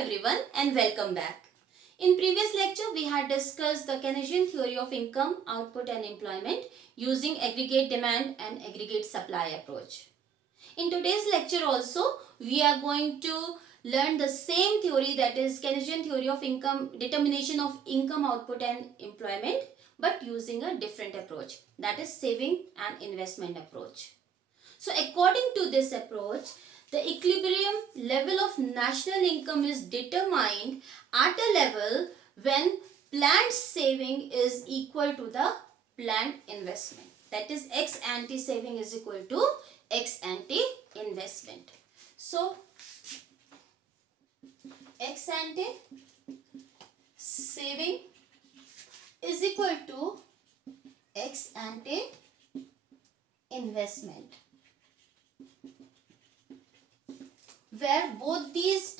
everyone and welcome back. In previous lecture, we had discussed the Keynesian theory of income, output and employment using aggregate demand and aggregate supply approach. In today's lecture also, we are going to learn the same theory, that is Keynesian theory of income, determination of income, output and employment, but using a different approach, that is saving and investment approach. So according to this approach, the equilibrium level of national income is determined at a level when planned saving is equal to the planned investment. That is ex ante saving is equal to ex ante investment. So ex ante saving is equal to ex ante investment, where both these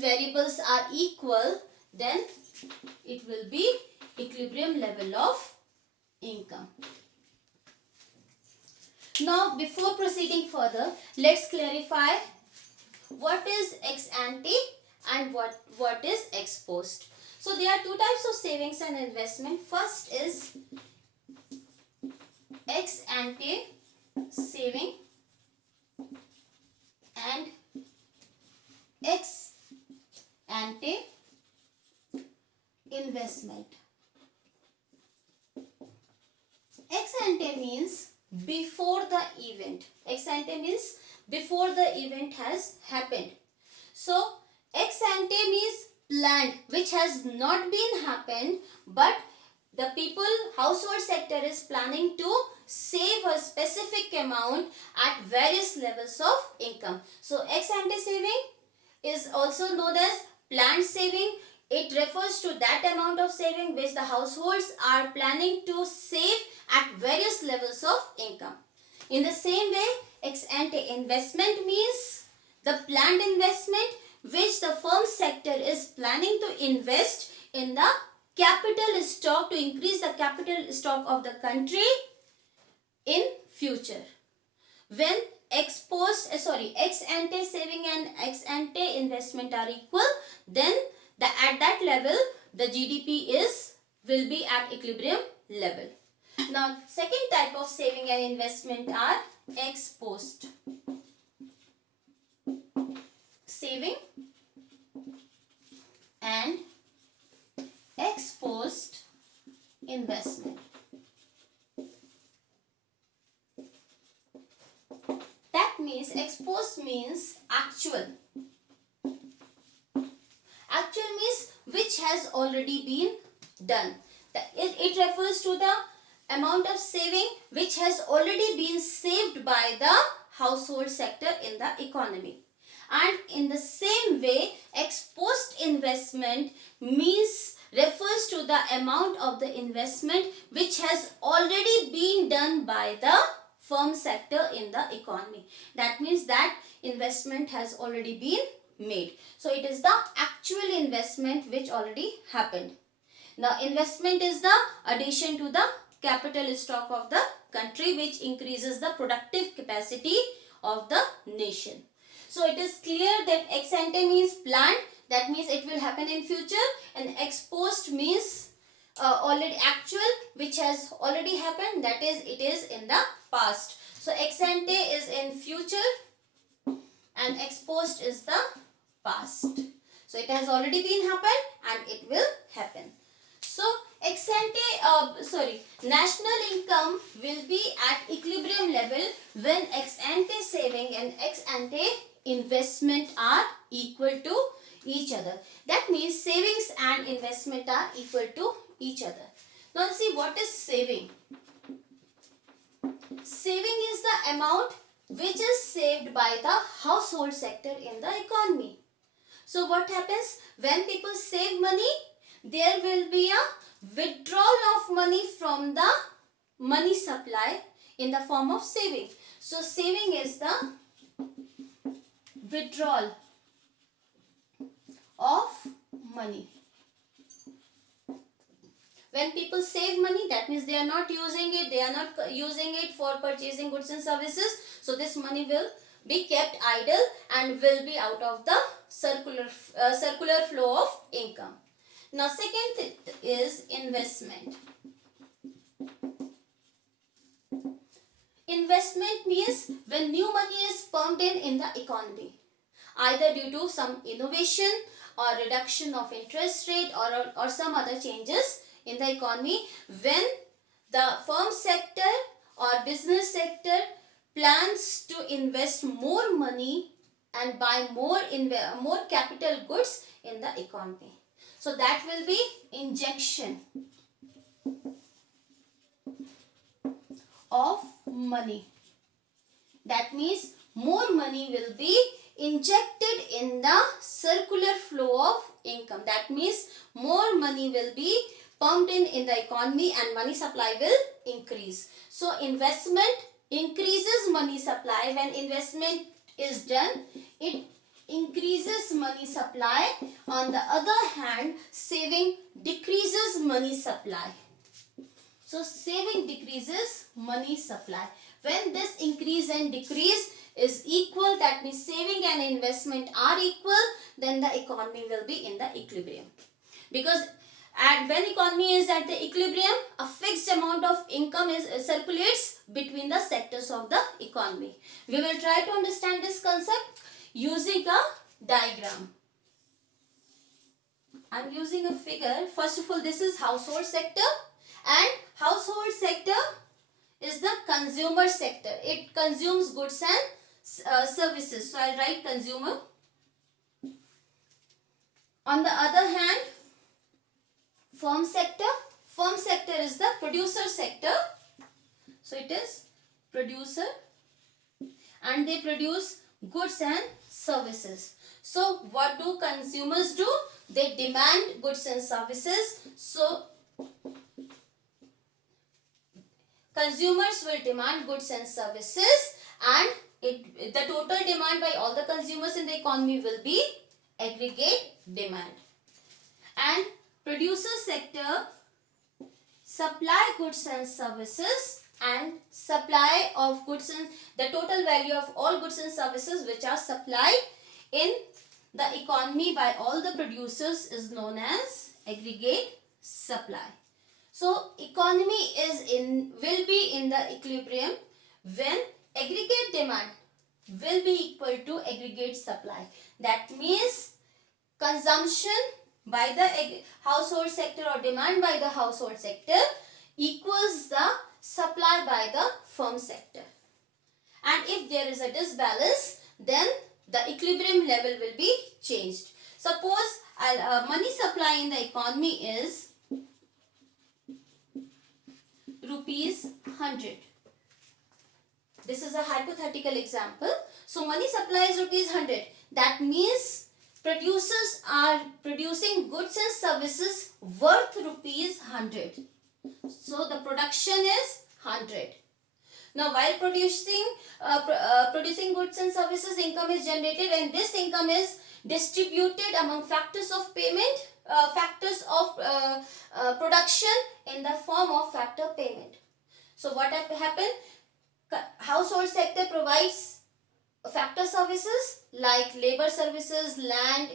variables are equal, then it will be equilibrium level of income. Now before proceeding further, let's clarify what is ex ante and what is ex post. So there are two types of savings and investment. First is ex ante saving and ex ante investment. Ex ante means before the event. Ex ante means before the event has happened. So ex ante means planned, which has not been happened, but the household sector is planning to save a specific amount at various levels of income. So ex ante saving is also known as planned saving. It refers to that amount of saving which the households are planning to save at various levels of income. In the same way, ex ante investment means the planned investment which the firm sector is planning to invest in the capital stock, to increase the capital stock of the country in future. When ex ante saving and ex ante investment are equal, then at that level the GDP will be at equilibrium level. Now second type of saving and investment are ex post saving and ex post investment. That means ex post means actual. Actual means which has already been done. It refers to the amount of saving which has already been saved by the household sector in the economy. And in the same way, ex post investment refers to the amount of the investment which has already been done by the firm sector in the economy. That means that investment has already been made. So it is the actual investment which already happened. Now investment is the addition to the capital stock of the country, which increases the productive capacity of the nation. So it is clear that ex ante means planned, that means it will happen in future, and ex post means already actual, which has already happened, that is it is in the past. So ex ante is in future and ex post is the past. So it has already been happened and it will happen. So national income will be at equilibrium level when ex ante saving and ex ante investment are equal to each other. That means savings and investment are equal to each other. Now see, what is saving? Saving is the amount which is saved by the household sector in the economy. So what happens when people save money? There will be a withdrawal of money from the money supply in the form of saving. So saving is the withdrawal of money. When people save money, that means they are not using it. They are not using it for purchasing goods and services. So this money will be kept idle and will be out of the circular flow of income. Now second is investment. Investment means when new money is pumped in the economy, either due to some innovation or reduction of interest rate or some other changes in the economy, when the firm sector or business sector plans to invest more money and buy more capital goods in the economy. So that will be injection of money. That means more money will be injected in the circular flow of income. That means more money will be pumped in the economy and money supply will increase. So investment increases money supply. When investment is done, it increases money supply. On the other hand, saving decreases money supply. So saving decreases money supply. When this increase and decrease is equal, that means saving and investment are equal, then the economy will be in the equilibrium. Because when economy is at the equilibrium, a fixed amount of income circulates between the sectors of the economy. We will try to understand this concept using a diagram. I am using a figure. First of all, this is household sector, and household sector is the consumer sector. It consumes goods and services. So I'll write consumer. On the other hand, firm sector. Firm sector is the producer sector. So it is producer, and they produce goods and services. So what do consumers do? They demand goods and services. So consumers will demand goods and services, and the total demand by all the consumers in the economy will be aggregate demand. And producer sector supply goods and services, and supply of goods and the total value of all goods and services which are supplied in the economy by all the producers is known as aggregate supply. So economy will be in the equilibrium when aggregate demand will be equal to aggregate supply. That means consumption by the household sector or demand by the household sector equals the supply by the firm sector. And if there is a disbalance, then the equilibrium level will be changed. Suppose money supply in the economy is rupees 100. This is a hypothetical example. So money supply is rupees 100. That means producers are producing goods and services worth rupees 100. So the production is 100. Now while producing goods and services, income is generated, and this income is distributed among factors of payment, factors of production in the form of factor payment. So what happened? Household sector provides factor services like labor services, land,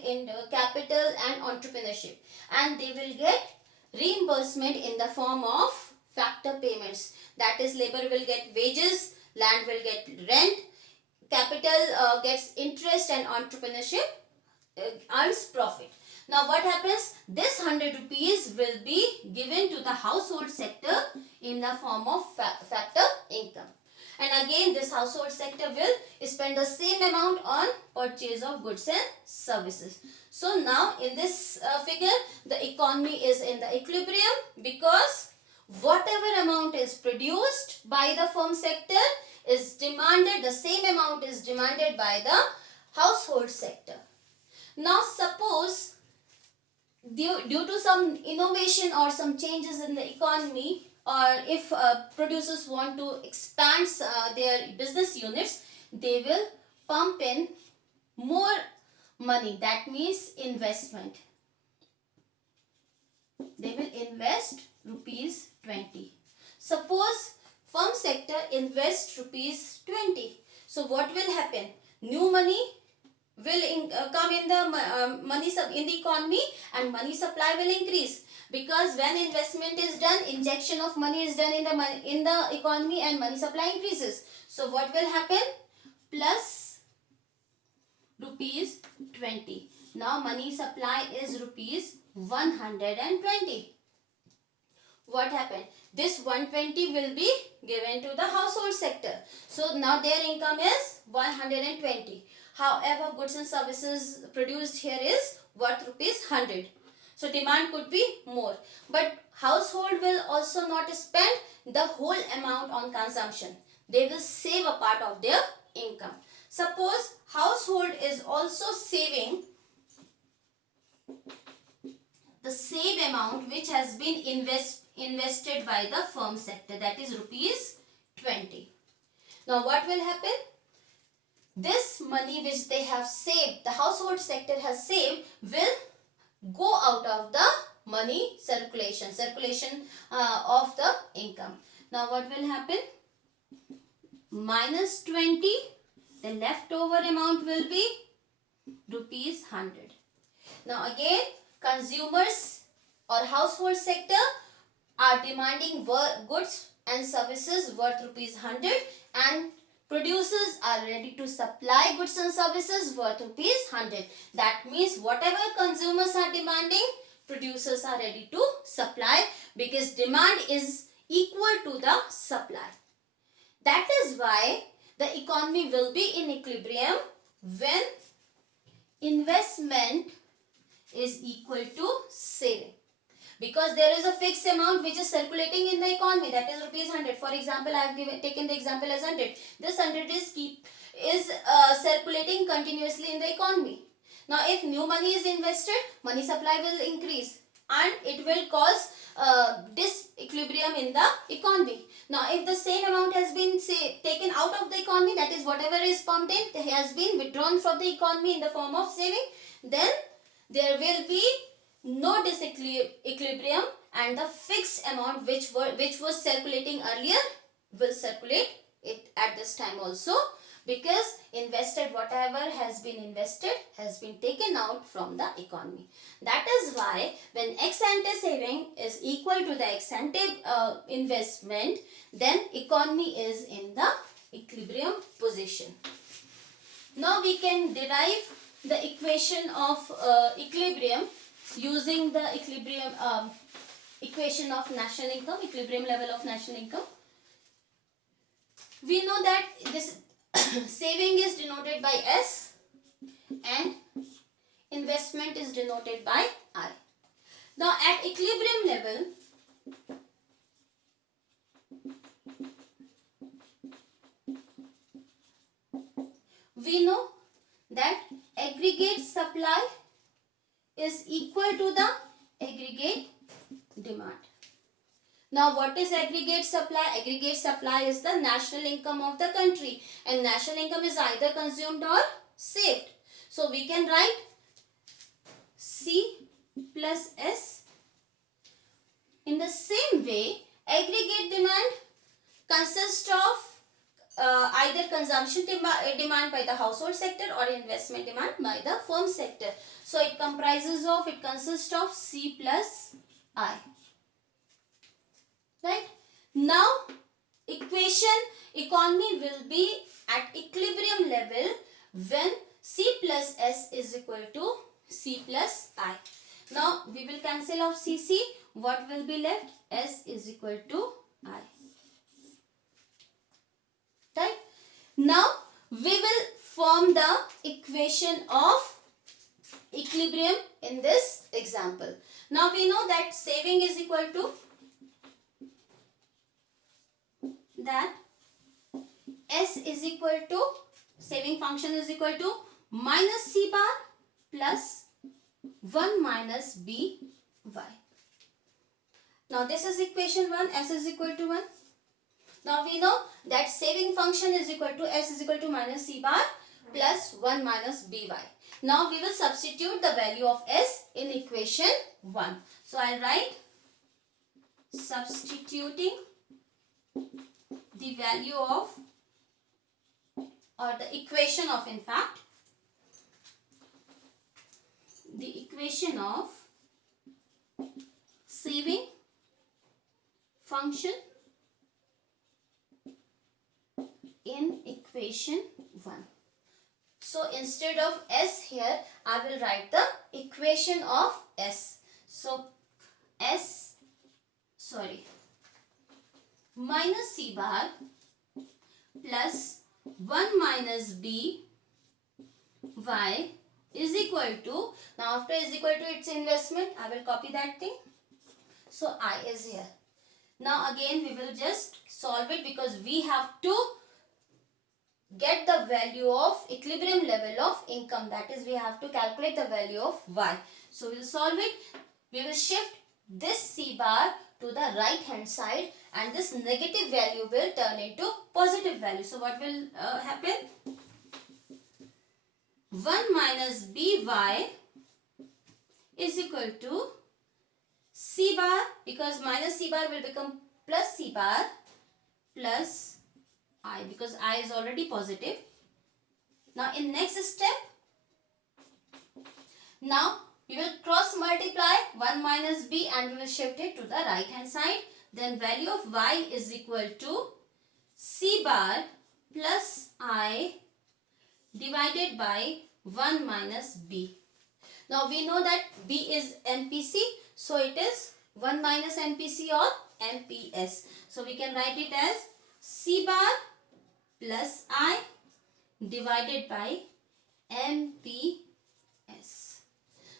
capital and entrepreneurship, and they will get reimbursement in the form of factor payments. That is, labor will get wages, land will get rent, capital gets interest, and entrepreneurship earns profit. Now what happens? This 100 rupees will be given to the household sector in the form of factor income. And again, this household sector will spend the same amount on purchase of goods and services. So now in this figure, the economy is in the equilibrium because whatever amount is produced by the firm sector is demanded, the same amount is demanded by the household sector. Now suppose due to some innovation or some changes in the economy, or if producers want to expand their business units, they will pump in more money. That means investment. They will invest rupees 20. Suppose firm sector invests rupees 20. So what will happen? New money come in the in the economy, and money supply will increase, because when investment is done, injection of money is done in the economy, and money supply increases. So what will happen? Plus rupees 20. Now money supply is rupees 120. What happened? This 120 will be given to the household sector. So now their income is 120. However, goods and services produced here is worth rupees 100. So demand could be more. But household will also not spend the whole amount on consumption. They will save a part of their income. Suppose household is also saving the same amount which has been invested by the firm sector, that is rupees 20. Now what will happen? This money which they have saved, the household sector has saved, will go out of the money circulation of the income. Now what will happen? Minus 20, the leftover amount will be rupees 100. Now again, consumers or household sector are demanding goods and services worth rupees 100, and producers are ready to supply goods and services worth rupees 100. That means whatever consumers are demanding, producers are ready to supply, because demand is equal to the supply. That is why the economy will be in equilibrium when investment is equal to saving. Because there is a fixed amount which is circulating in the economy, that is rupees 100. For example, I have taken the example as 100. This 100 is circulating continuously in the economy. Now if new money is invested, money supply will increase, and it will cause disequilibrium in the economy. Now if the same amount has been taken out of the economy, that is whatever is pumped in has been withdrawn from the economy in the form of saving, then there will be no disequilibrium, and the fixed amount which was circulating earlier will circulate it at this time also, because whatever has been invested has been taken out from the economy. That is why when ex ante saving is equal to the ex ante investment, then economy is in the equilibrium position. Now we can derive the equation of equilibrium using the equilibrium equation of national income, equilibrium level of national income. We know that this saving is denoted by S and investment is denoted by I. Now at equilibrium level, we know that aggregate supply is equal to the aggregate demand. Now what is aggregate supply? Aggregate supply is the national income of the country, and national income is either consumed or saved. So we can write C plus S. In the same way, aggregate demand consists of either consumption demand by the household sector or investment demand by the firm sector. So it consists of C plus I. Right? Now economy will be at equilibrium level when C plus S is equal to C plus I. Now we will cancel off CC. What will be left? S is equal to I. Right? Now we will form the equation of equilibrium in this example. Now we know that saving is equal to that S is equal to, saving function is equal to minus C bar plus 1 minus B y. Now this is equation 1, S is equal to 1. Now we know that saving function is equal to S is equal to minus C bar plus 1 minus by. Now we will substitute the value of S in equation 1. So I'll write substituting the value of, or the equation of, in fact, equation of saving function in equation 1. So instead of S here, I will write the equation of S. So minus C bar plus 1 minus B Y is equal to, now after is equal to its investment, I will copy that thing. So I is here. Now again we will just solve it because we have to get the value of equilibrium level of income. That is, we have to calculate the value of Y. So we will solve it. We will shift this C bar to the right hand side and this negative value will turn into positive value. So what will happen? 1 minus BY is equal to C bar, because minus C bar will become plus C bar plus I, because I is already positive. Now in next step, now we will cross multiply 1 minus B and we will shift it to the right hand side. Then value of Y is equal to C bar plus I divided by 1 minus B. Now we know that B is MPC, so it is 1 minus MPC or MPS. So we can write it as C bar plus I divided by MPS.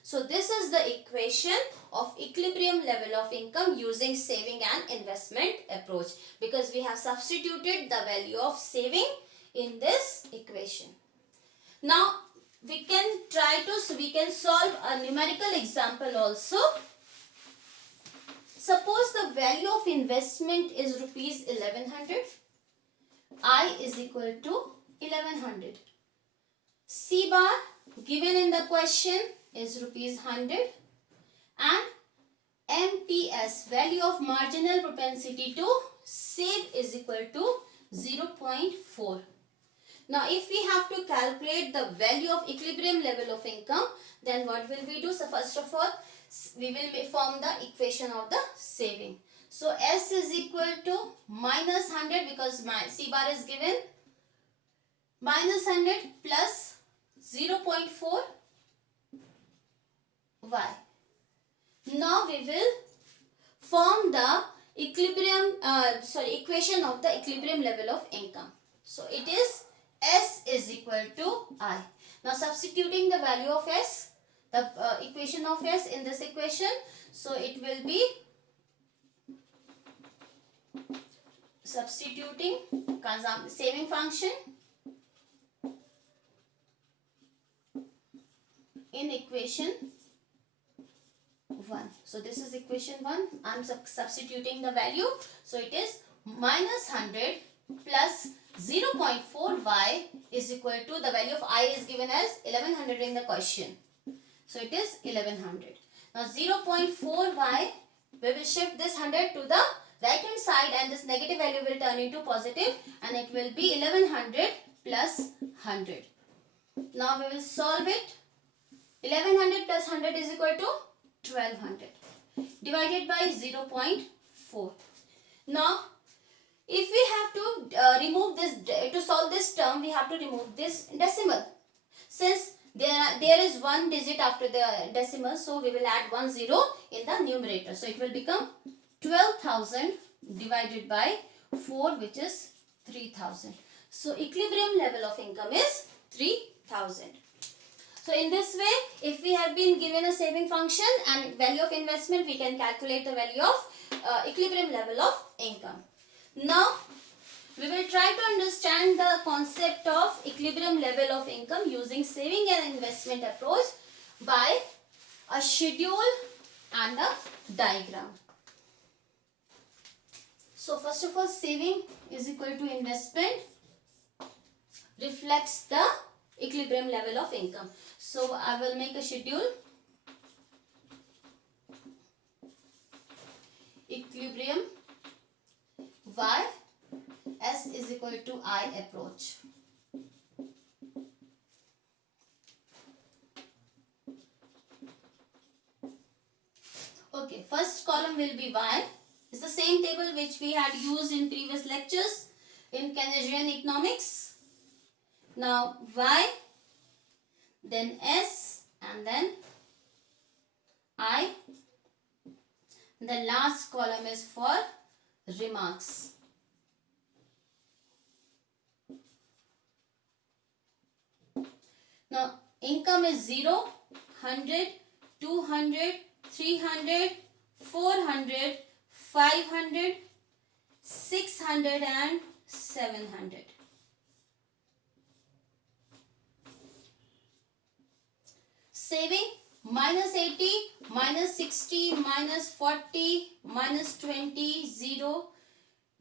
So this is the equation of equilibrium level of income using saving and investment approach, because we have substituted the value of saving in this equation. Now we can solve a numerical example also. Suppose the value of investment is rupees 1100. I is equal to 1100. C bar given in the question is rupees 100 and MPS, value of marginal propensity to save, is equal to 0.4. Now if we have to calculate the value of equilibrium level of income, then what will we do? So first of all, we will form the equation of the saving. So S is equal to minus 100, because my C bar is given, minus 100 plus 0.4 Y. Now we will form the equation of the equilibrium level of income. So it is S is equal to I. Now substituting the value of S, the equation of S in this equation, so it will be substituting saving function in equation 1. So this is equation 1. I am substituting the value. So it is minus 100 plus 0.4 Y is equal to, the value of I is given as 1100 in the question. So it is 1100. Now 0.4 Y, we will shift this 100 to the right hand side and this negative value will turn into positive and it will be 1100 plus 100. Now we will solve it. 1100 plus 100 is equal to 1200 divided by 0.4. Now if we have to remove this, to solve this term, we have to remove this decimal. Since there is one digit after the decimal, so we will add 1 0 in the numerator. So it will become 12,000 divided by 4, which is 3,000. So equilibrium level of income is 3,000. So in this way, if we have been given a saving function and value of investment, we can calculate the value of equilibrium level of income. Now we will try to understand the concept of equilibrium level of income using saving and investment approach by a schedule and a diagram. So first of all, saving is equal to investment reflects the equilibrium level of income. So I will make a schedule. Equilibrium Y, S is equal to I approach. Okay, first column will be Y. It's the same table which we had used in previous lectures in Keynesian economics. Now Y, then S, and then I. The last column is for remarks. Now income is 0, 100, 200, 300, 400, 500, 600 and 700. Saving minus 80, minus 60, minus 40, minus 20, 0,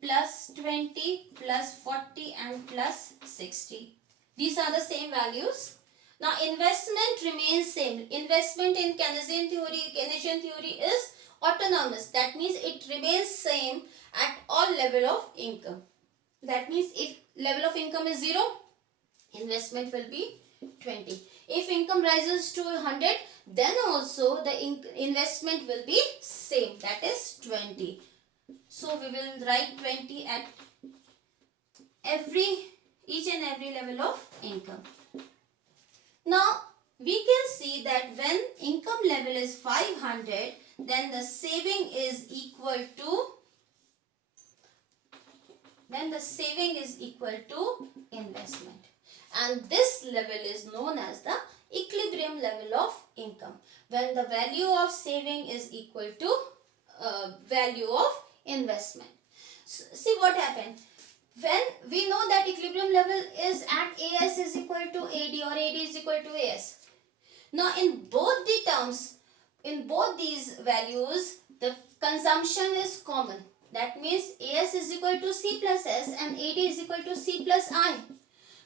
plus 20, plus 40 and plus 60. These are the same values. Now investment remains same. Investment in Keynesian theory is autonomous. That means it remains same at all level of income. That means if level of income is 0, investment will be 20. If income rises to 100, then also the investment will be same, that is 20. So we will write 20 at each and every level of income. Now we can see that when income level is 500, then the saving is equal to investment. And this level is known as the equilibrium level of income, when the value of saving is equal to value of investment. So, see what happened. When we know that equilibrium level is at AS is equal to AD or AD is equal to AS. Now in both the terms, in both these values, the consumption is common. That means AS is equal to C plus S and AD is equal to C plus I.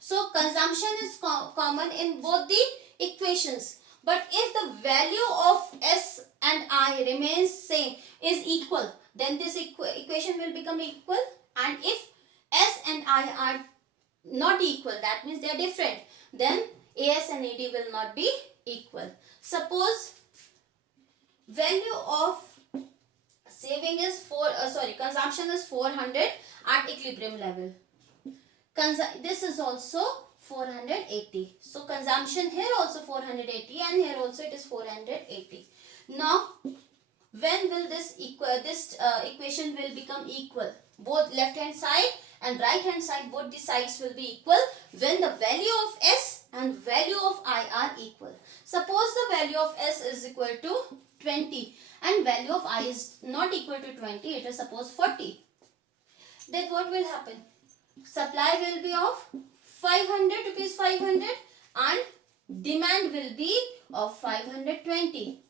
So consumption is common in both the equations. But if the value of S and I remains same, is equal, then this equation will become equal. And if S and I are not equal, that means they are different, then AS and AD will not be equal. Suppose value of saving is consumption is 400 at equilibrium level. This is also 480. So consumption here also 480 and here also it is 480. Now when will this equation will become equal? Both left hand side and right hand side, both the sides will be equal when the value of S and value of I are equal. Suppose the value of S is equal to 20 and value of I is not equal to 20, it is suppose 40. Then what will happen? Supply will be of 500 rupees 500 and demand will be of 520.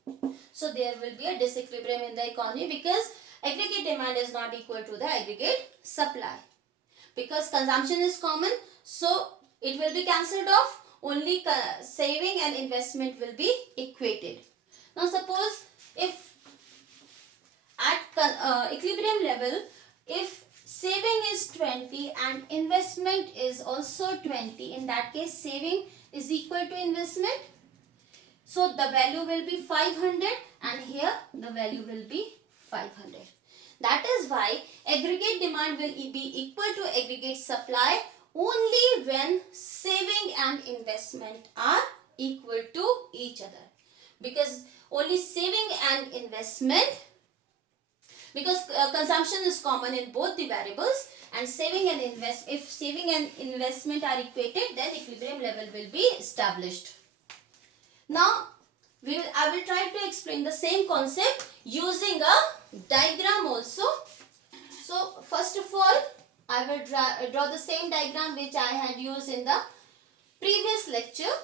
So there will be a disequilibrium in the economy because aggregate demand is not equal to the aggregate supply. Because consumption is common, so it will be cancelled off. Only saving and investment will be equated. Now suppose if at equilibrium level, if saving is 20 and investment is also 20, in that case saving is equal to investment. So the value will be 500 and here the value will be 500. That is why aggregate demand will be equal to aggregate supply only when saving and investment are equal to each other. Because only saving and investment, because consumption is common in both the variables, and saving and if saving and investment are equated, then equilibrium level will be established. Now I will try to explain the same concept using a diagram also. So first of all, I will draw the same diagram which I had used in the previous lecture.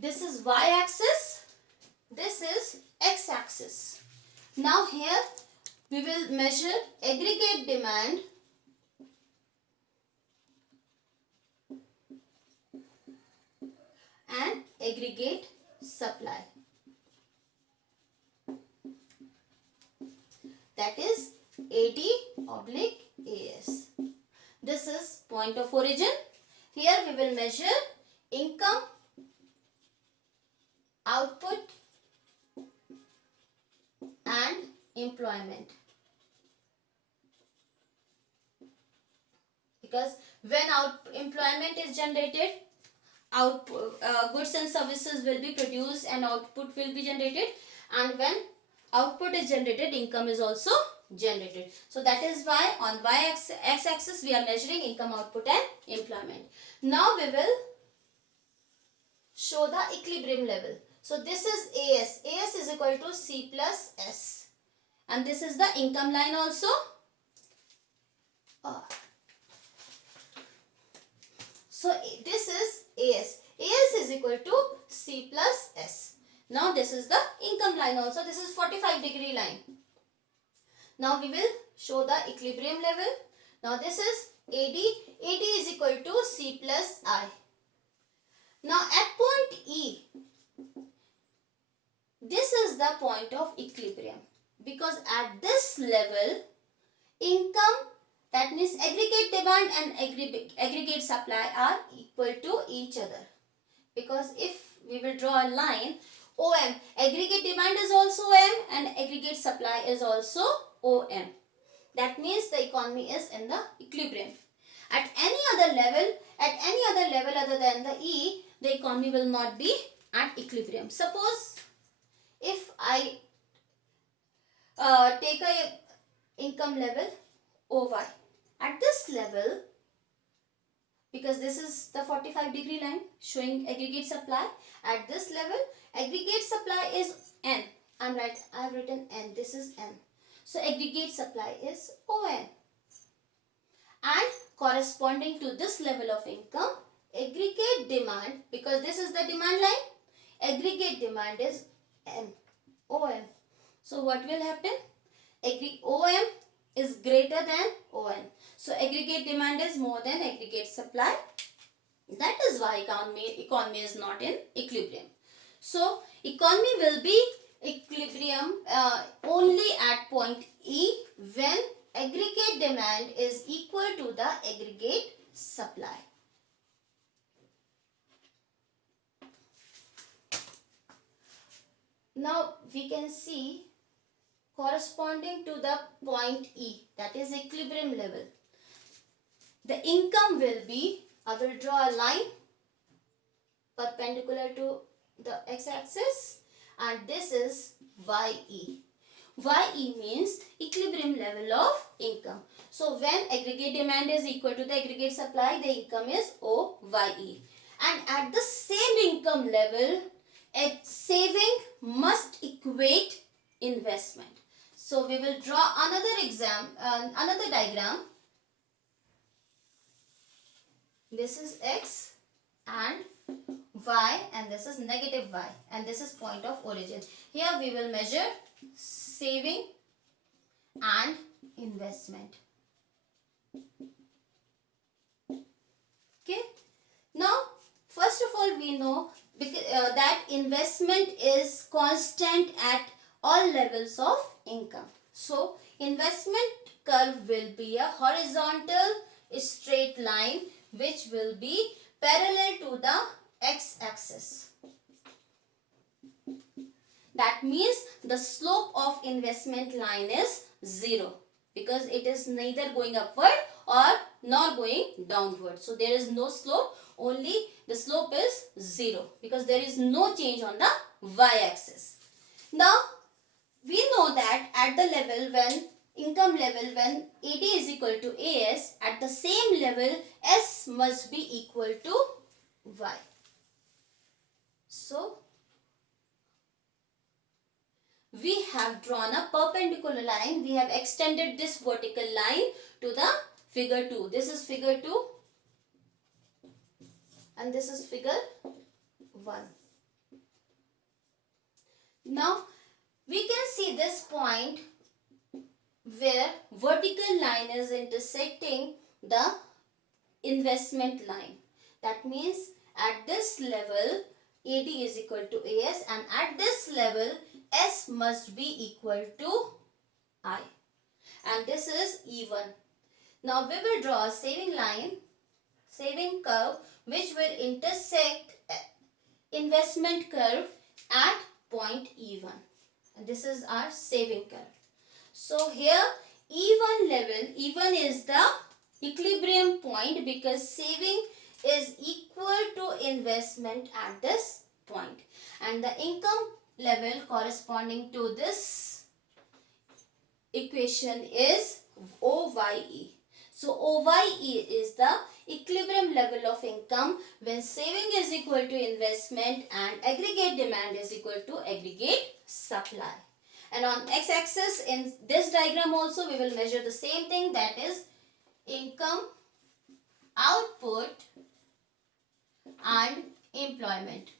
This is y-axis, this is x-axis. Now here we will measure aggregate demand and aggregate supply. That is AD/AS. This is point of origin. Here we will measure income, output employment. Because when employment is generated, goods and services will be produced and output will be generated, and when output is generated, income is also generated. So that is why on x-axis we are measuring income, output and employment. Now we will show the equilibrium level. So this is AS. AS is equal to C plus S. And this is the income line also. So this is AS. AS is equal to C plus S. Now this is the income line also. This is 45-degree line. Now we will show the equilibrium level. Now this is AD. AD is equal to C plus I. Now at point E, this is the point of equilibrium, because at this level, income, that means aggregate demand and aggregate supply, are equal to each other. Because if we will draw a line, OM, aggregate demand is also M and aggregate supply is also OM. That means the economy is in the equilibrium. At any other level other than the E, the economy will not be at equilibrium. Suppose if I take a income level OY, at this level, because this is the 45-degree line showing aggregate supply, at this level aggregate supply is N. I have written N. This is N. So aggregate supply is ON. And corresponding to this level of income, aggregate demand, because this is the demand line, aggregate demand is M, OM. So what will happen? OM is greater than ON. So aggregate demand is more than aggregate supply. That is why economy is not in equilibrium. So economy will be equilibrium only at point E when aggregate demand is equal to the aggregate supply. Now we can see corresponding to the point E, that is equilibrium level, the income will be, I will draw a line perpendicular to the x-axis, and this is YE. YE means equilibrium level of income. So when aggregate demand is equal to the aggregate supply, the income is OYE. And at the same income level, a saving must equate investment. So we will draw another diagram. This is X and Y, and this is negative Y, and this is point of origin. Here we will measure saving and investment. Okay. Now, first of all, we know that investment is constant at all levels of income. So, investment curve will be a horizontal straight line which will be parallel to the x-axis. That means the slope of investment line is 0, because it is neither going upward or nor going downward. So there is no slope, only the slope is 0, because there is no change on the y-axis. Now we know that at the level when income level, when AD is equal to AS, at the same level S must be equal to Y. So we have drawn a perpendicular line. We have extended this vertical line to the figure 2. This is figure 2 and this is figure 1. Now we can see this point where vertical line is intersecting the investment line. That means at this level AD is equal to AS, and at this level S must be equal to I, and this is E1. Now we will draw a saving line, saving curve, which will intersect investment curve at point E1, and this is our saving curve. So here even is the equilibrium point because saving is equal to investment at this point, and the income level corresponding to this equation is OYE. So OYE is the equilibrium level of income when saving is equal to investment and aggregate demand is equal to aggregate supply. And on x-axis in this diagram also we will measure the same thing, that is income, output and employment.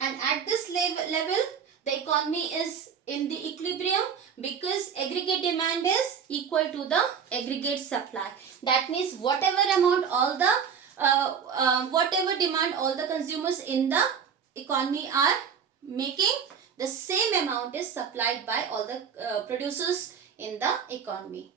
And at this level the economy is in the equilibrium because aggregate demand is equal to the aggregate supply. That means whatever amount whatever demand all the consumers in the economy are making, the same amount is supplied by all the producers in the economy.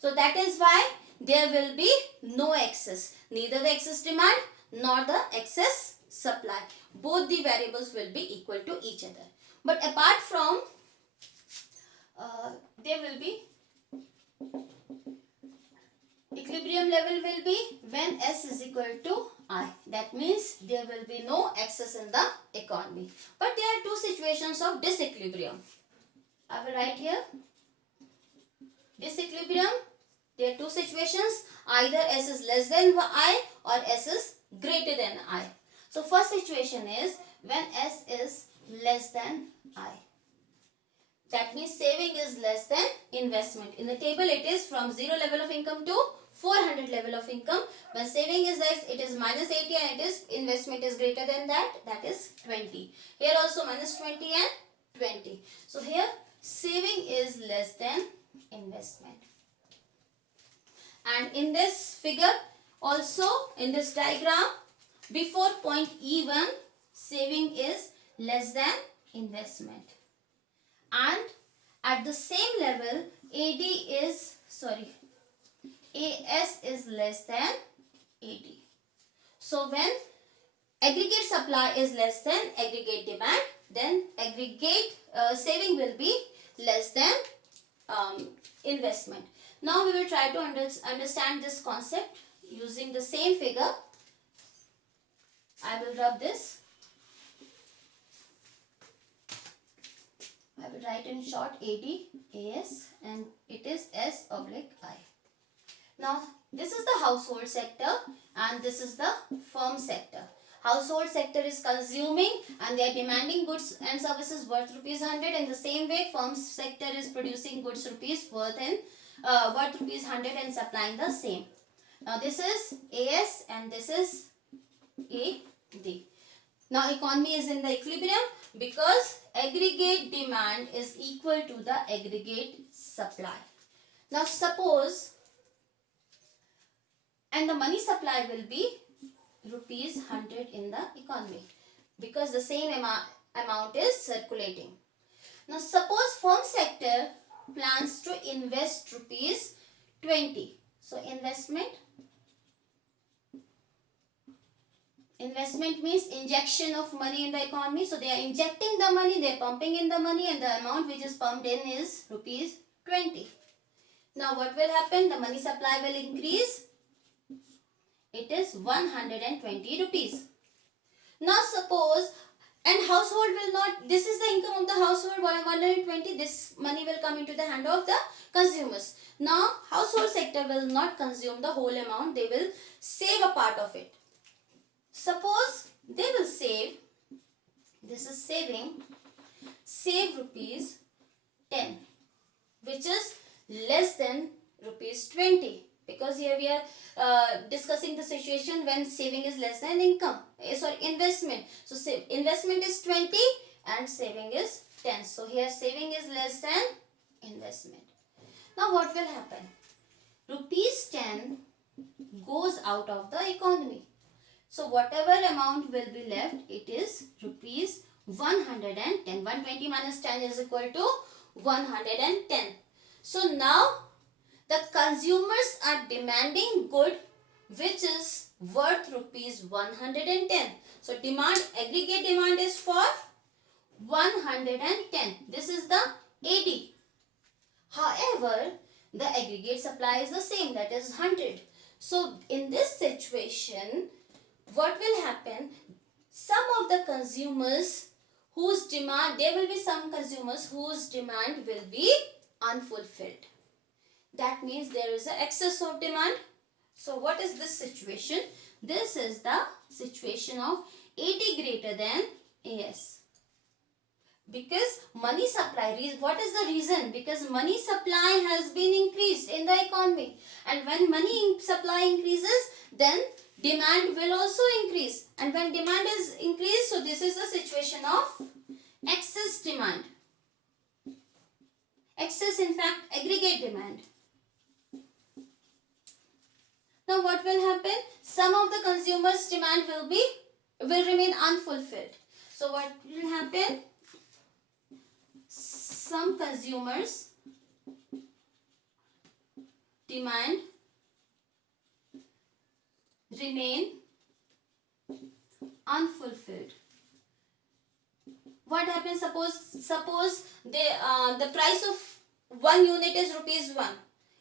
So that is why there will be no excess, neither the excess demand nor the excess supply. Both the variables will be equal to each other. But apart from, there will be equilibrium level will be when S is equal to I. That means there will be no excess in the economy. But there are two situations of disequilibrium. I will write here. Disequilibrium, there are two situations. Either S is less than I or S is greater than I. So first situation is when S is less than I. That means saving is less than investment. In the table it is from 0 level of income to 400 level of income. When saving is less, it is minus 80 and it is investment is greater than that is 20. Here also minus 20 and 20. So here saving is less than investment. And in this figure also, in this diagram, before point E1 saving is less than investment. And at the same level AS is less than AD. So when aggregate supply is less than aggregate demand, then aggregate saving will be less than investment. Now we will try to understand this concept using the same figure. I will rub this. I will write in short AD, AS, and it is S oblique I. Now this is the household sector and this is the firm sector. Household sector is consuming and they are demanding goods and services worth rupees 100. In the same way, firm sector is producing goods worth rupees 100 and supplying the same. Now this is AS and this is AD. Now economy is in the equilibrium because aggregate demand is equal to the aggregate supply. Now suppose, and the money supply will be rupees 100 in the economy because the same amount is circulating. Now suppose firm sector plans to invest rupees 20. So investment means injection of money in the economy. So they are injecting the money, they are pumping in the money, and the amount which is pumped in is rupees 20. Now what will happen? The money supply will increase. It is 120 rupees. Now suppose, and household will not, this is the income of the household 120, this money will come into the hand of the consumers. Now household sector will not consume the whole amount, they will save a part of it. Suppose they will save, this is saving, save rupees 10, which is less than rupees 20. Because here we are discussing the situation when saving is less than investment. So investment is 20 and saving is 10. So here saving is less than investment. Now what will happen? Rupees 10 goes out of the economy. So whatever amount will be left, it is rupees 110. 120 minus 10 is equal to 110. So now the consumers are demanding good which is worth rupees 110. So aggregate demand is for 110. This is the AD. However, the aggregate supply is the same, that is 100. So in this situation, what will happen? Some of the consumers whose demand, there will be some consumers whose demand will be unfulfilled. That means there is an excess of demand. So what is this situation? This is the situation of AD greater than AS. Because money supply, what is the reason? Because money supply has been increased in the economy, and when money supply increases, then demand will also increase, and when demand is increased, so this is the situation of excess demand. Excess, in fact, aggregate demand. Now what will happen? Some of the consumers' demand will remain unfulfilled. So what will happen? Some consumers' demand remain unfulfilled. What happens? Suppose the price of 1 unit is ₹1.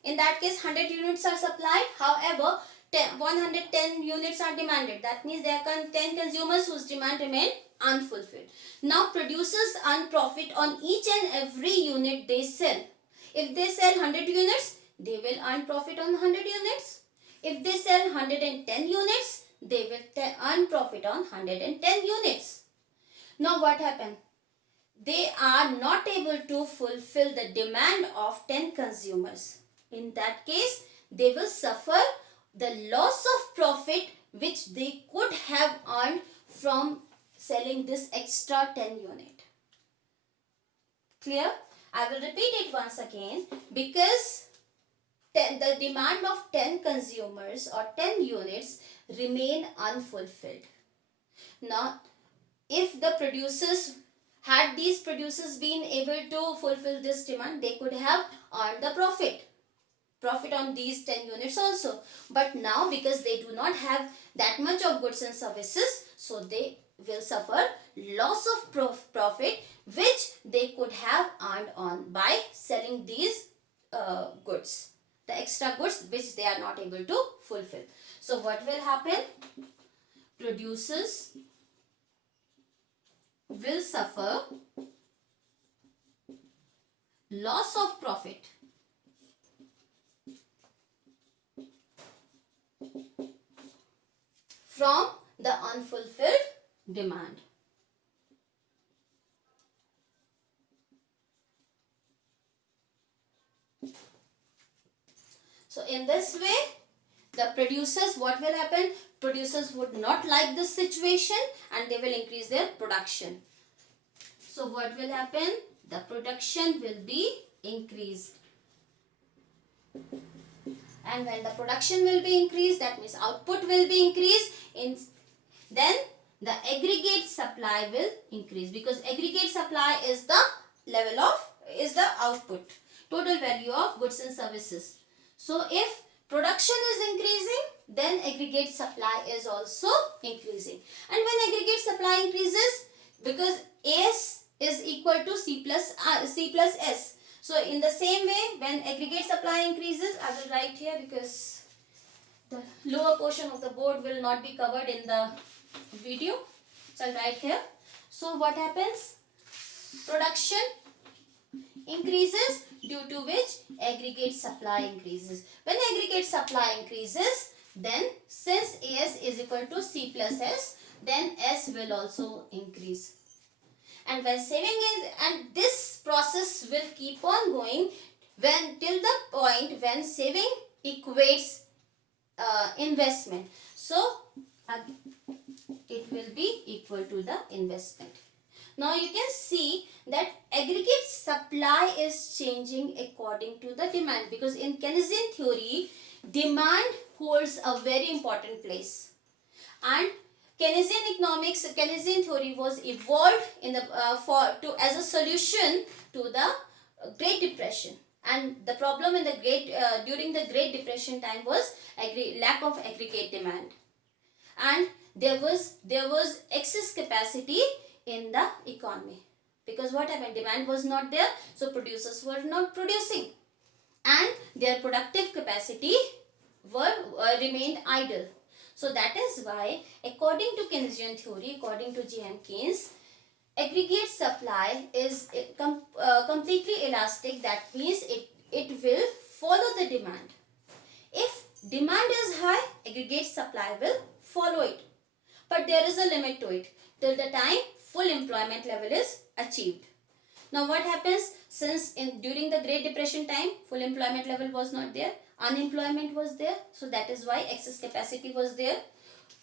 In that case, 100 units are supplied. However, 110 units are demanded. That means there are 10 consumers whose demand remain unfulfilled. Now, producers earn profit on each and every unit they sell. If they sell 100 units, they will earn profit on 100 units. If they sell 110 units, they will earn profit on 110 units. Now, what happened? They are not able to fulfill the demand of 10 consumers. In that case, they will suffer the loss of profit which they could have earned from selling this extra 10 unit. Clear? I will repeat it once again, because the demand of 10 consumers or 10 units remain unfulfilled. Now, if the producers had these producers been able to fulfill this demand, they could have earned the profit on these 10 units also. But now, because they do not have that much of goods and services, so they will suffer loss of profit which they could have earned on by selling these goods, the extra goods which they are not able to fulfill. So what will happen? Producers will suffer loss of profit from the unfulfilled demand. So in this way, the producers, what will happen? Producers would not like this situation and they will increase their production. So what will happen? The production will be increased. And when the production will be increased, that means output will be increased, then the aggregate supply will increase, because aggregate supply is the the output, total value of goods and services. So if production is increasing, then aggregate supply is also increasing. And when aggregate supply increases, because S is equal to C plus S. So in the same way, when aggregate supply increases, I will write here because the lower portion of the board will not be covered in the video. So I'll write here. So what happens? Production increases, due to which aggregate supply increases. When aggregate supply increases, then since AS is equal to C plus S, then S will also increase. And when saving is, and this process will keep on going till the point when saving equates investment. So it will be equal to the investment. Now you can see that aggregate supply is changing according to the demand, because in Keynesian theory, demand holds a very important place. And Keynesian theory was evolved in the as a solution to the Great Depression. And the problem in the during the Great Depression time was lack of aggregate demand, and there was excess capacity in the economy. Because what happened? Demand was not there, so producers were not producing, and their productive capacity remained idle. So that is why, according to Keynesian theory, according to J.M. Keynes, aggregate supply is completely elastic. That means it will follow the demand. If demand is high, aggregate supply will follow it. But there is a limit to it, till the time full employment level is achieved. Now what happens? Since during the Great Depression time, full employment level was not there, unemployment was there, so that is why excess capacity was there.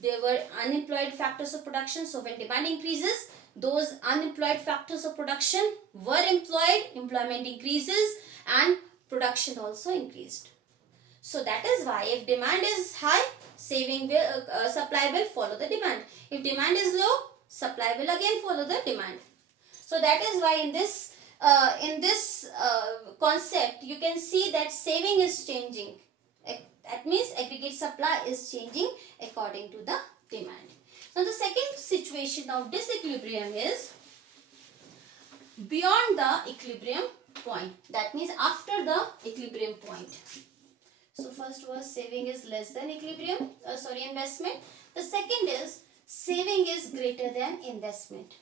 There were unemployed factors of production, so when demand increases, those unemployed factors of production were employed, employment increases, and production also increased. So that is why if demand is high, supply will follow the demand. If demand is low, supply will again follow the demand. So that is why in this concept, you can see that saving is changing. That means aggregate supply is changing according to the demand. Now the second situation of disequilibrium is beyond the equilibrium point. That means after the equilibrium point. So first was saving is less than investment. The second is saving is greater than investment.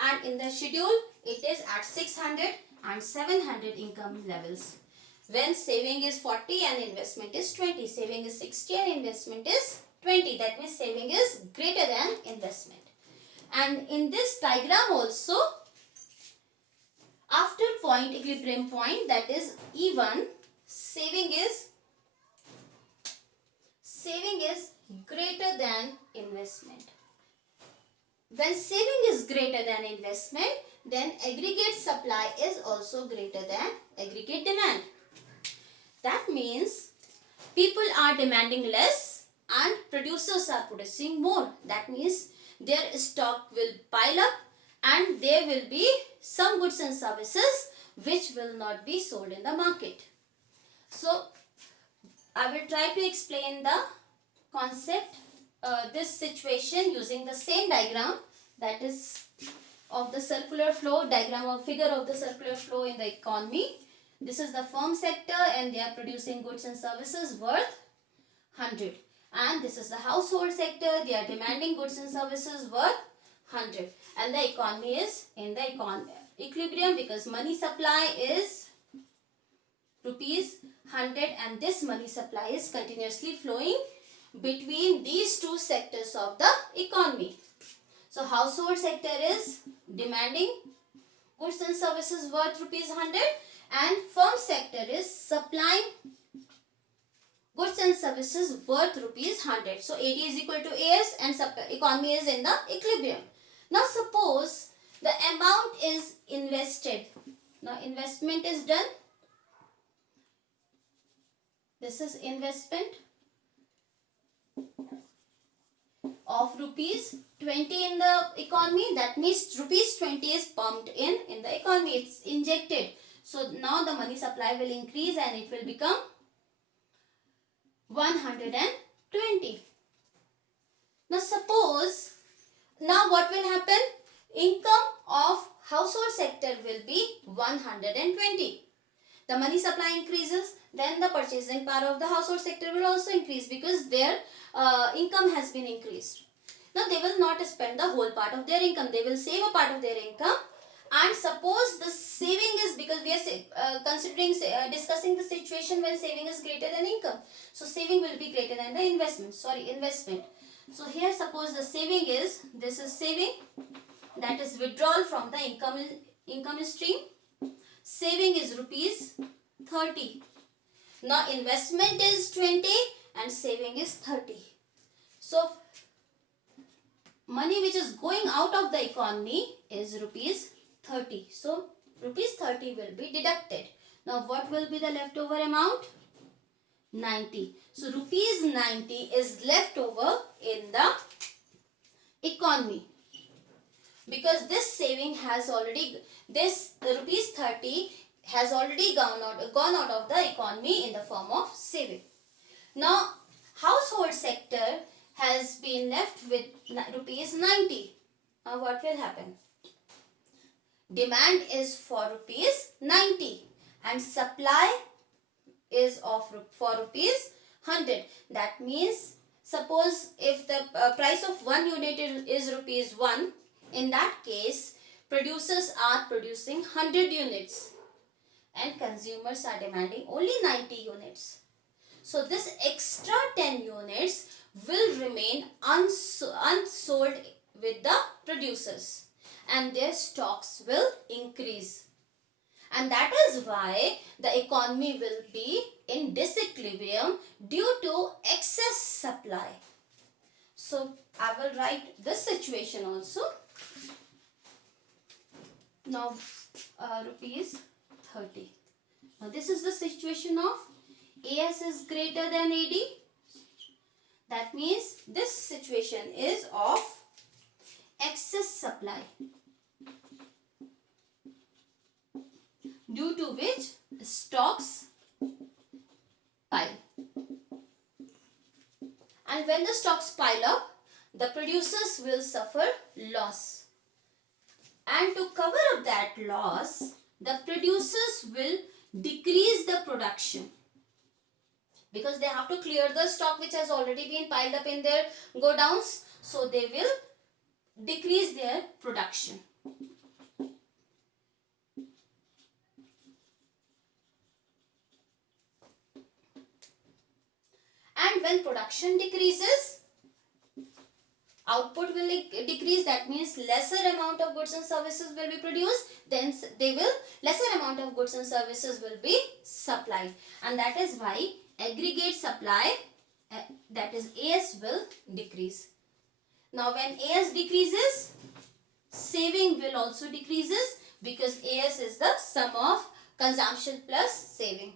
And in the schedule, it is at 600 and 700 income levels. When saving is 40 and investment is 20. Saving is 60 and investment is 20. That means saving is greater than investment. And in this diagram also, after equilibrium point, that is E1, saving is greater than investment. When saving is greater than investment, then aggregate supply is also greater than aggregate demand. That means people are demanding less and producers are producing more. That means their stock will pile up and there will be some goods and services which will not be sold in the market. So I will try to explain the concept, this situation using the same diagram, that is of the circular flow, diagram or figure of the circular flow in the economy. This is the firm sector and they are producing goods and services worth 100. And this is the household sector, they are demanding goods and services worth 100. And the economy is in the equilibrium because money supply is rupees 100 and this money supply is continuously flowing between these two sectors of the economy. So household sector is demanding goods and services worth rupees 100 and firm sector is supplying goods and services worth rupees 100. So AD is equal to AS and economy is in the equilibrium. Now suppose the amount is invested. Now investment is done. This is investment of rupees 20 in the economy. That means rupees 20 is pumped in the economy. It's injected. So now the money supply will increase and it will become 120. Now suppose, now what will happen? Income of household sector will be 120. The money supply increases, then the purchasing power of the household sector will also increase because their income has been increased. Now they will not spend the whole part of their income. They will save a part of their income. And suppose the saving is, because we are discussing the situation when saving is greater than income. So saving will be greater than the investment. So here suppose the saving is, this is saving, that is withdrawal from the income stream. Saving is rupees 30. Now investment is 20 and saving is 30. So money which is going out of the economy is rupees 30. So rupees 30 will be deducted. Now what will be the leftover amount? 90. So rupees 90 is left over in the economy. Because this saving has already, the rupees 30 has already gone out of the economy in the form of saving. Now household sector has been left with rupees 90. Now what will happen? demand is for rupees 90 and supply is for rupees 100. That means suppose if the price of one unit is rupees 1, in that case producers are producing 100 units and consumers are demanding only 90 units. So this extra 10 units will remain unsold with the producers and their stocks will increase. And that is why the economy will be in disequilibrium due to excess supply. So I will write this situation also. Now rupees 30. Now this is the situation of AS is greater than AD. That means this situation is of excess supply, due to which stocks pile. And when the stocks pile up, the producers will suffer loss. And to cover up that loss, the producers will decrease the production, because they have to clear the stock which has already been piled up in their godowns. So they will decrease their production. And when production decreases, output will decrease. That means lesser amount of goods and services will be produced. Then lesser amount of goods and services will be supplied. And that is why aggregate supply, that is AS, will decrease. Now when AS decreases, saving will also decreases, because AS is the sum of consumption plus saving.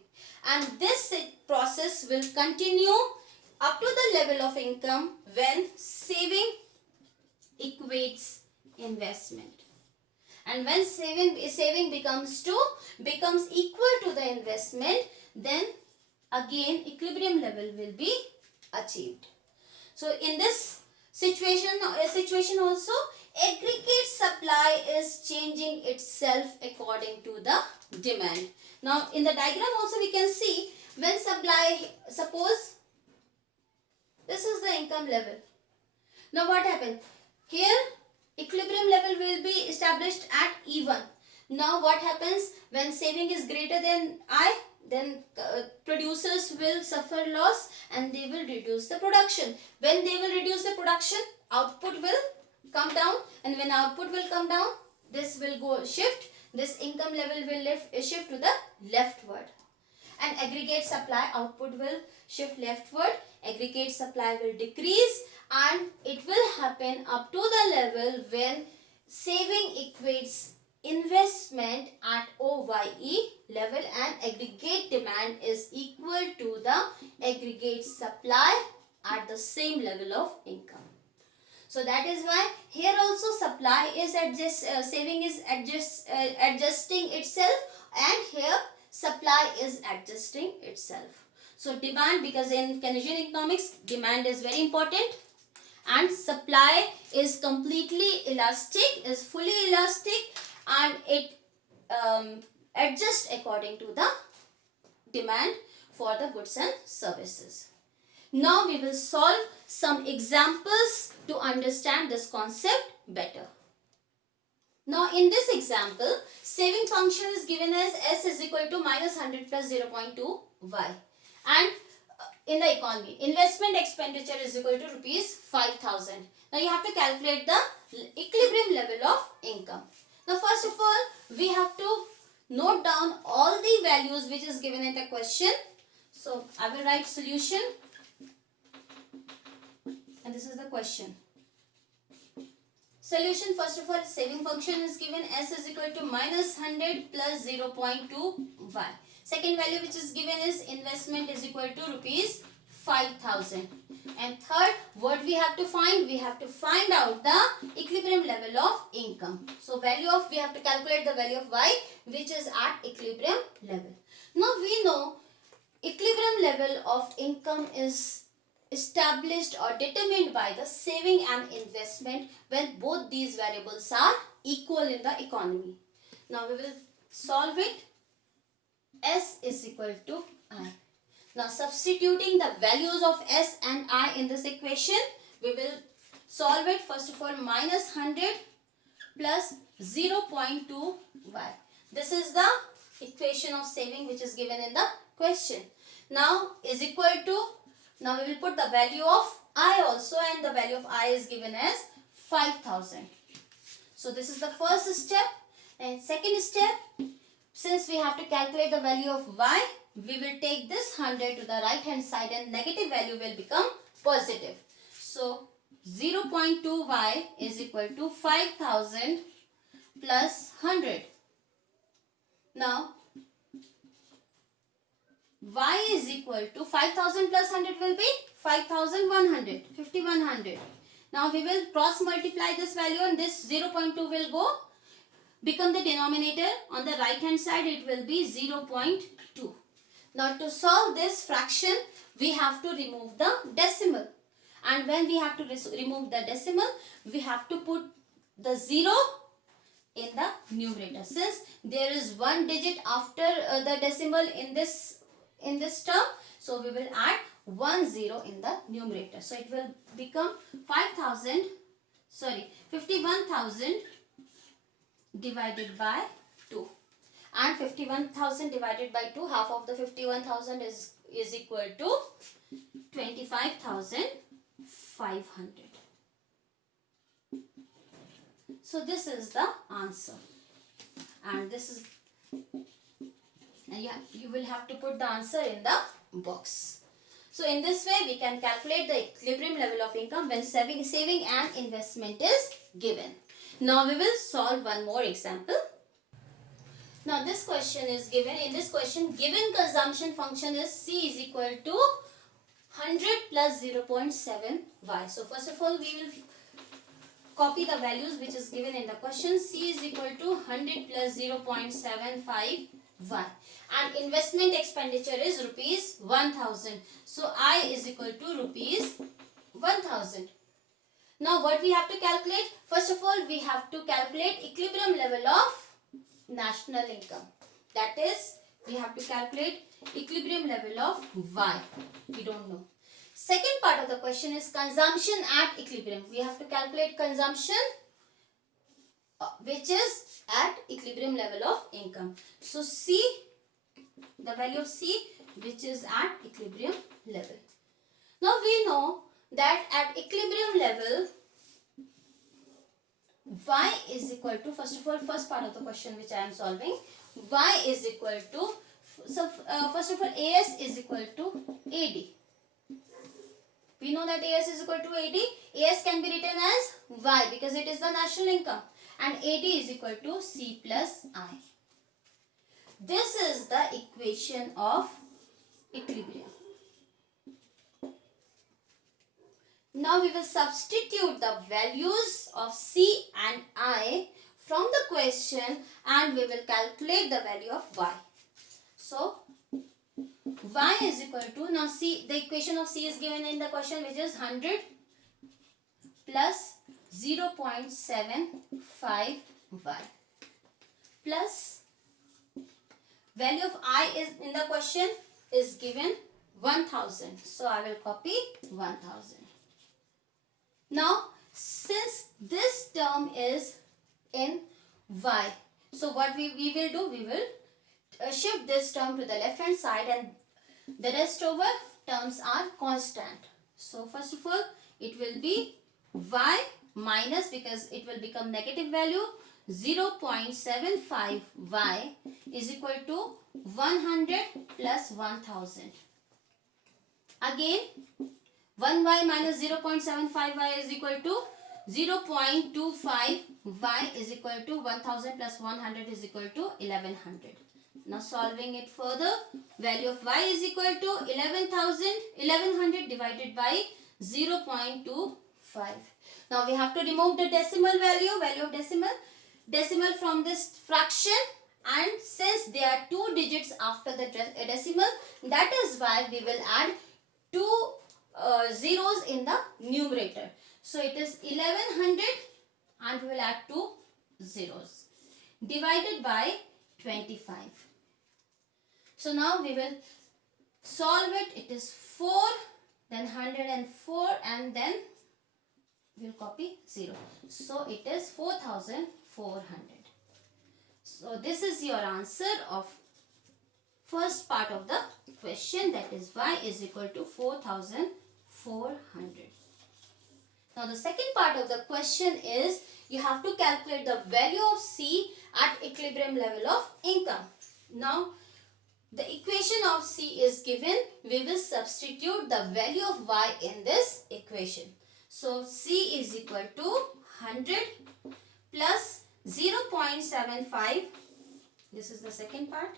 And this process will continue up to the level of income when saving equates investment. And when saving becomes equal to the investment, then again equilibrium level will be achieved. So in this situation also, aggregate supply is changing itself according to the demand. Now in the diagram also we can see, when supply, suppose this is the income level. Now what happened? Here equilibrium level will be established at E1. Now what happens when saving is greater than I? Then producers will suffer loss and they will reduce the production. When they will reduce the production, output will come down, and when output will come down, this will shift. This income level will shift to the leftward. And aggregate supply, output will shift leftward, aggregate supply will decrease, and it will happen up to the level when saving equates investment at OYE level and aggregate demand is equal to the aggregate supply at the same level of income. So that is why here also supply is saving is adjusting itself, and here supply is adjusting itself. So demand, because in Keynesian economics demand is very important and supply is completely elastic, is fully elastic, and it adjusts according to the demand for the goods and services. Now we will solve some examples to understand this concept better. Now in this example, saving function is given as S is equal to minus 100 plus 0.2 Y. And in the economy, investment expenditure is equal to rupees 5,000. Now you have to calculate the equilibrium level of income. Now first of all, we have to note down all the values which is given in the question. So I will write solution, and this is the question. Solution, first of all, saving function is given S is equal to minus 100 plus 0.2 Y. Second value which is given is investment is equal to rupees 5,000. And third, what we have to find? We have to find out the equilibrium level of income. So we have to calculate the value of Y, which is at equilibrium level. Now we know equilibrium level of income is established or determined by the saving and investment when both these variables are equal in the economy. Now we will solve it. S is equal to I. Now substituting the values of S and I in this equation, we will solve it. First of all, minus 100 plus 0.2 y. This is the equation of saving which is given in the question. Now is equal to, now we will put the value of I also, and the value of I is given as 5000. So this is the first step. And second step, since we have to calculate the value of y, we will take this 100 to the right hand side and negative value will become positive. So 0.2y is equal to 5000 plus 100. Now y is equal to 5000 plus 100 will be 5100, 5100. Now we will cross multiply this value and this 0.2 will go become the denominator. On the right hand side it will be 0.2. Now to solve this fraction, we have to remove the decimal. And when we have to remove the decimal, we have to put the 0 in the numerator. Since there is one digit after the decimal in this term, so we will add 1 0 in the numerator. So it will become 51,000 divided by 2. And 51,000 divided by 2, half of the 51,000 is equal to 25,500. So this is the answer. And this is, you will have to put the answer in the box. So in this way we can calculate the equilibrium level of income when saving and investment is given. Now we will solve one more example. Now this question is given. In this question, given consumption function is C is equal to 100 plus 0.7 y. So first of all we will copy the values which is given in the question. C is equal to 100 plus 0.75 y. And investment expenditure is rupees 1000. So I is equal to rupees 1000. Now what we have to calculate? First of all we have to calculate equilibrium level of national income. That is, we have to calculate equilibrium level of y. We don't know. Second part of the question is consumption at equilibrium. We have to calculate consumption which is at equilibrium level of income. So C, the value of C which is at equilibrium level. Now we know that at equilibrium level y is equal to, first of all, first part of the question which I am solving, y is equal to, so first of all AS is equal to AD. We know that AS is equal to AD. AS can be written as y because it is the national income, and AD is equal to C plus I. This is the equation of equilibrium. Now we will substitute the values of C and I from the question and we will calculate the value of y. So y is equal to, now C, the equation of C is given in the question which is 100 plus 0.75 y plus value of I is in the question is given 1000. So I will copy 1000. Now, since this term is in y, so what we will do, we will shift this term to the left hand side and the rest over terms are constant. So first of all, it will be y minus, because it will become negative value, 0.75 y is equal to 100 plus 1000. Again, 1y minus 0.75y is equal to 0.25 y is equal to 1000 plus 100 is equal to 1100. Now solving it further, value of y is equal to 1100 divided by 0.25. Now we have to remove the decimal value of decimal from this fraction, and since there are two digits after the decimal, that is why we will add two zeros in the numerator. So it is 1100 and we will add two zeros. divided by 25. So now we will solve it. It is 4, then 104, and then we'll copy 0. So it is 4400. So this is your answer of first part of the question, that is y is equal to 4400. Now the second part of the question is you have to calculate the value of C at equilibrium level of income. Now the equation of C is given. We will substitute the value of y in this equation. So C is equal to 100 plus 0.75. This is the second part.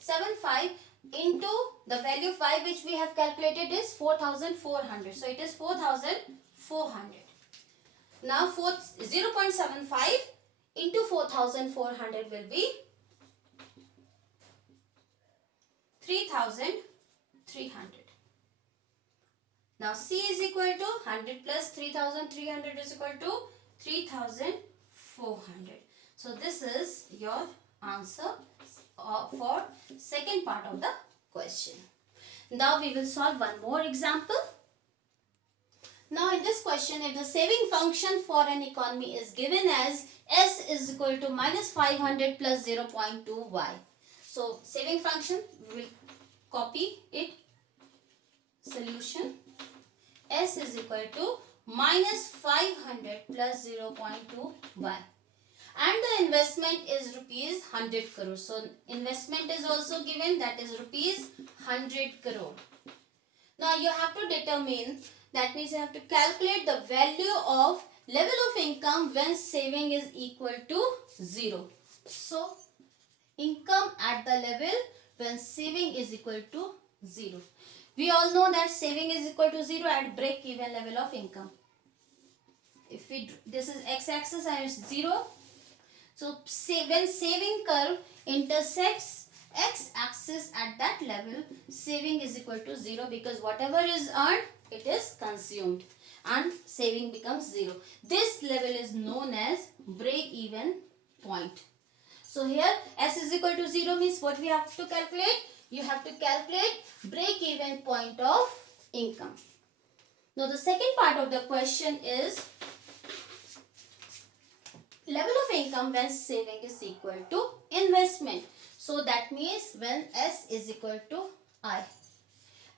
75 into the value of y which we have calculated is 4400. So it is 4400. Now 0.75 into 4400 will be 3300. Now C is equal to 100 plus 3300 is equal to 3400. So this is your answer for second part of the question. Now we will solve one more example. Now in this question, if the saving function for an economy is given as S is equal to minus 500 plus 0.2y. So saving function, we will copy it. Solution. S is equal to minus 500 plus 0.2y. And the investment is rupees 100 crore. So investment is also given, that is rupees 100 crore. Now you have to determine, that means you have to calculate the value of level of income when saving is equal to 0. So income at the level when saving is equal to 0. We all know that saving is equal to 0 at break even level of income. If we, this is x-axis and it's 0. So when saving curve intersects x-axis at that level, saving is equal to 0, because whatever is earned, it is consumed and saving becomes 0. This level is known as break-even point. So here S is equal to 0 means what we have to calculate? You have to calculate break-even point of income. Now the second part of the question is level of income when saving is equal to investment. So that means when S is equal to I.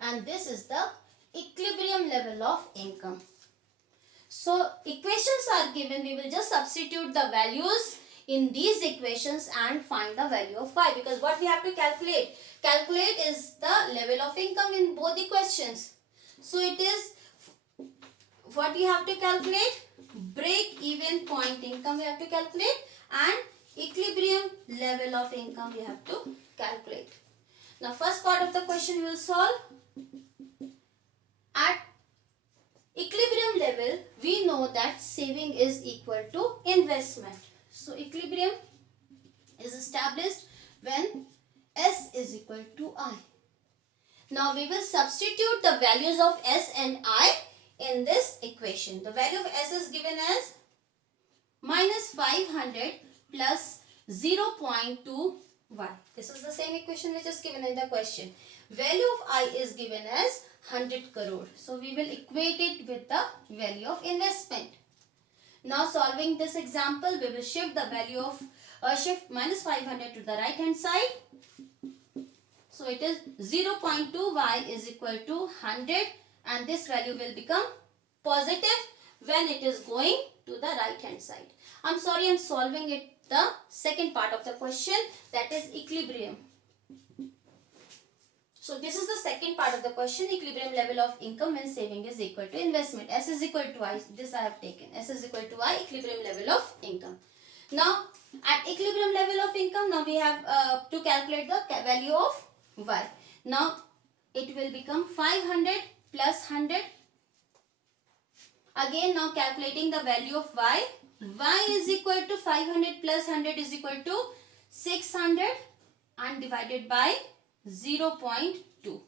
And this is the equilibrium level of income. So equations are given. We will just substitute the values in these equations and find the value of y, because what we have to calculate is the level of income in both the questions. So it is what we have to calculate, break even point income we have to calculate, and equilibrium level of income we have to calculate. Now first part of the question we will solve. At equilibrium level, we know that saving is equal to investment. So equilibrium is established when S is equal to I. Now we will substitute the values of S and I in this equation. The value of S is given as minus 500 plus 0.2y. This is the same equation which is given in the question. Value of I is given as 100 crore. So we will equate it with the value of investment. Now solving this example, we will shift the value of shift minus 500 to the right hand side. So it is 0.2y is equal to 100, and this value will become positive when it is going to the right hand side. I'm sorry, I'm solving it the second part of the question, that is equilibrium. So this is the second part of the question, equilibrium level of income when saving is equal to investment. S is equal to I, this I have taken. S is equal to I, equilibrium level of income. Now at equilibrium level of income, now we have to calculate the value of y. Now it will become 500 plus 100. Again now calculating the value of y. Y is equal to 500 plus 100 is equal to 600 and divided by 0.2.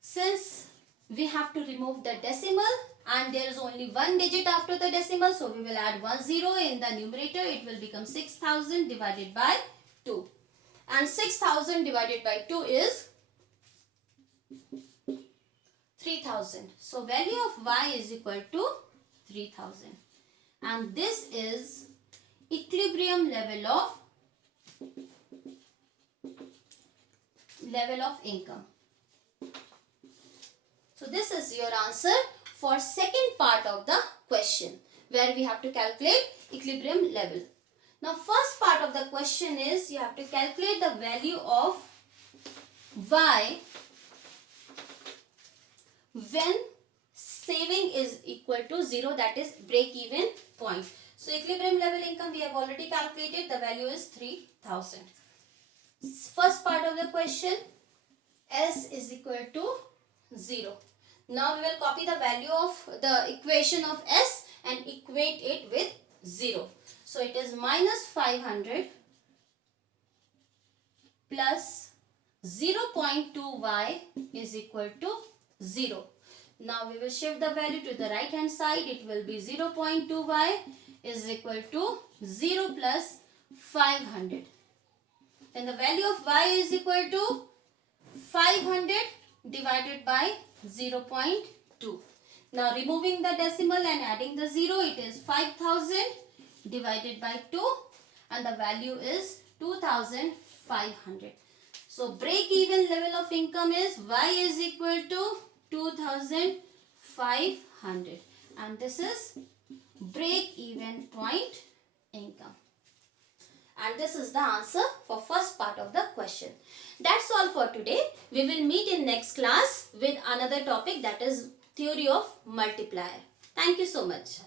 Since we have to remove the decimal, and there is only one digit after the decimal, so we will add 1 0 in the numerator. It will become 6000 divided by 2, and 6000 divided by 2 is 3000. So value of y is equal to 3000, and this is equilibrium level of income. So this is your answer for second part of the question, where we have to calculate equilibrium level. Now first part of the question is you have to calculate the value of y when saving is equal to 0, that is break even point. So equilibrium level income we have already calculated, the value is 3000. First part of the question, S is equal to 0. Now we will copy the value of the equation of S and equate it with 0. So it is minus 500 plus 0.2y is equal to 0. Now we will shift the value to the right hand side. It will be 0.2y is equal to 0 plus 500. Then the value of y is equal to 500 divided by 0.2. Now removing the decimal and adding the 0, it is 5000 divided by 2, and the value is 2500. So break even level of income is y is equal to 2500, and this is break even point income. And this is the answer for first part of the question. That's all for today. We will meet in next class with another topic, that is theory of multiplier. Thank you so much.